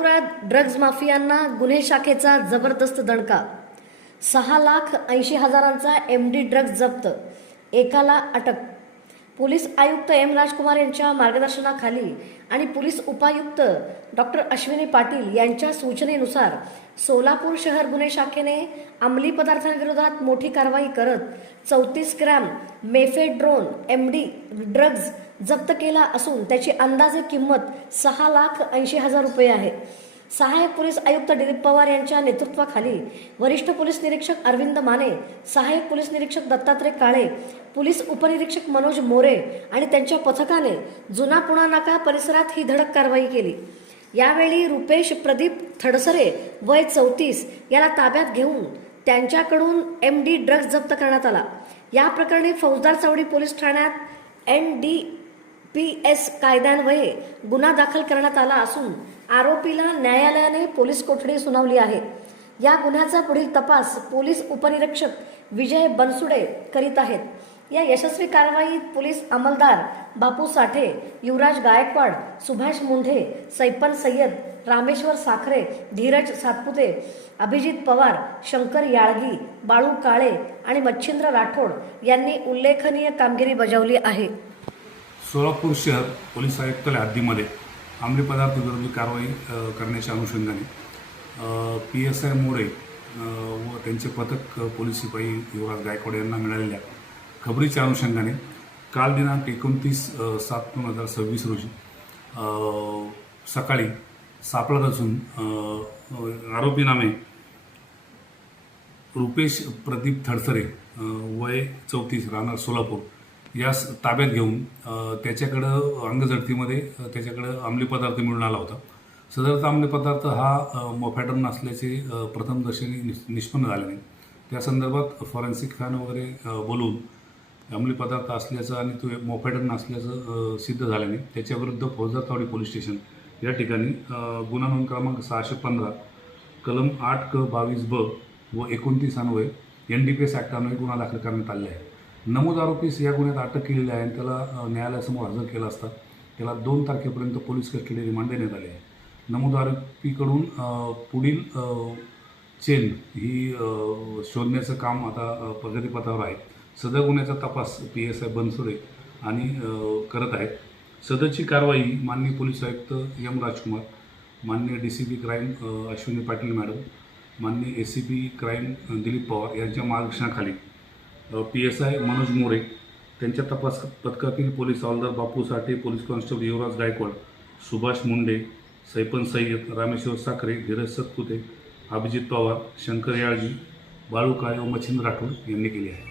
सोलापुरात ड्रग्ज माफियांना गुन्हे शाखेचा जबरदस्त दणका। 6,80,000चा MD ड्रग्ज जप्त, एकाला अटक। पोलीस आयुक्त M. राजकुमार यांच्या मार्गदर्शनाखाली आणि पोलीस उपायुक्त डॉक्टर अश्विनी पाटील यांच्या सूचनेनुसार सोलापूर शहर गुन्हे शाखेने अंमली पदार्थांविरोधात मोठी कारवाई करत 34 ग्रॅम मेफेड्रोन MD ड्रग्ज जप्त केला असून त्याची अंदाजे किंमत 6,80,000 रुपये आहे। सहाय्यक पोलीस आयुक्त दिलीप पवार यांच्या नेतृत्वाखाली वरिष्ठ पोलीस निरीक्षक अरविंद माने, सहाय्यक पोलीस निरीक्षक दत्तात्रय काळे, पोलीस उपनिरीक्षक मनोज मोरे आणि त्यांच्या पथकाने जुना पुणा नाका परिसरात ही धडक कारवाई केली। यावेळी रुपेश प्रदीप थडसरे वय 34 याला ताब्यात घेऊन त्यांच्याकडून MD ड्रग्ज जप्त करण्यात आला। या प्रकरणी फौजदार चौडी पोलीस ठाण्यात NDPS कायद्यान्वये गुन्हा दाखल करण्यात आला असून आरोपीला न्यायालयाने पोलीस कोठडी सुनावली आहे। या गुन्ह्याचा पुढील तपास पोलीस उपनिरीक्षक विजय बनसुडे करीत आहेत। या यशस्वी कारवाईत पोलीस अंमलदार बापू साठे, युवराज गायकवाड, सुभाष मुंढे, सैपन सय्यद, रामेश्वर साखरे, धीरज सातपुते, अभिजित पवार, शंकर याळगी, बाळू काळे आणि मच्छिंद्र राठोड यांनी उल्लेखनीय कामगिरी बजावली आहे। सोलापूर शहर पोलीस आयुक्तालय हद्दीमध्ये अंमली पदार्थ विरोधी कारवाई करण्याच्या अनुषंगाने PSI मोरे व त्यांचे पथक पोलीस सिपाई युवराज गायकवाड यांना मिळालेल्या खबरीच्या अनुषंगाने काल दिनांक 29/7/2026 रोजी सकाळी सापळा रचून आरोपी नामे रुपेश प्रदीप थडसरे वय 34 राहणार सोलापूर यास ताब्यात घेऊन त्याच्याकडं अंगझडतीमध्ये त्याच्याकडं अंमली पदार्थ मिळून आला होता। सदरचा अंमली पदार्थ हा मोफॅड्रोन असल्याचे प्रथमदर्शनी निष्पन्न झाले नाही। त्या संदर्भात फॉरेन्सिक फॅन वगैरे बोलवून अंमली पदार्थ असल्याचं आणि तो मोफॅड्रोन असल्याचं सिद्ध झालं नाही। त्याच्याविरुद्ध फौजदार चौडी पोलीस स्टेशन या ठिकाणी गुन्हा नोंद क्रमांक 615 कलम 8क22ब व 29 अन्वये NDPS ॲक्ट अन्वये गुन्हा दाखल करण्यात आले आहे। नमूद आरोपीस या गुन्ह्यात अटक केलेली आहे आणि त्याला न्यायालयासमोर हजर केला असता त्याला 2 तारखेपर्यंत पोलीस कस्टडी रिमांड देण्यात आले आहे। नमूद आरोपीकडून पुढील चेन ही शोधण्याचं काम आता प्रगतीपथावर आहे। सदर गुन्ह्याचा तपास PSI बनसुडे आणि करत आहेत। सदरची कारवाई माननीय पोलीस आयुक्त M. राजकुमार, माननीय DCP crime Ashwini Patil madam, माननीय ACP क्राईम दिलीप पवार यांच्या मार्गदर्शनाखाली PSI मनोज मोरे, त्यांच्या तपास पथकातील पोलीस हवालदार बापू साठे, पोलीस कॉन्स्टेबल युवराज गायकवाड, सुभाष मुंडे, सैपन सय्यद, रामेश्वर साखरे, धीरज सतपुते, अभिजित पवार, शंकर याळगी, बाळू काळे व मच्छिंद्र राठोड यांनी केली आहे।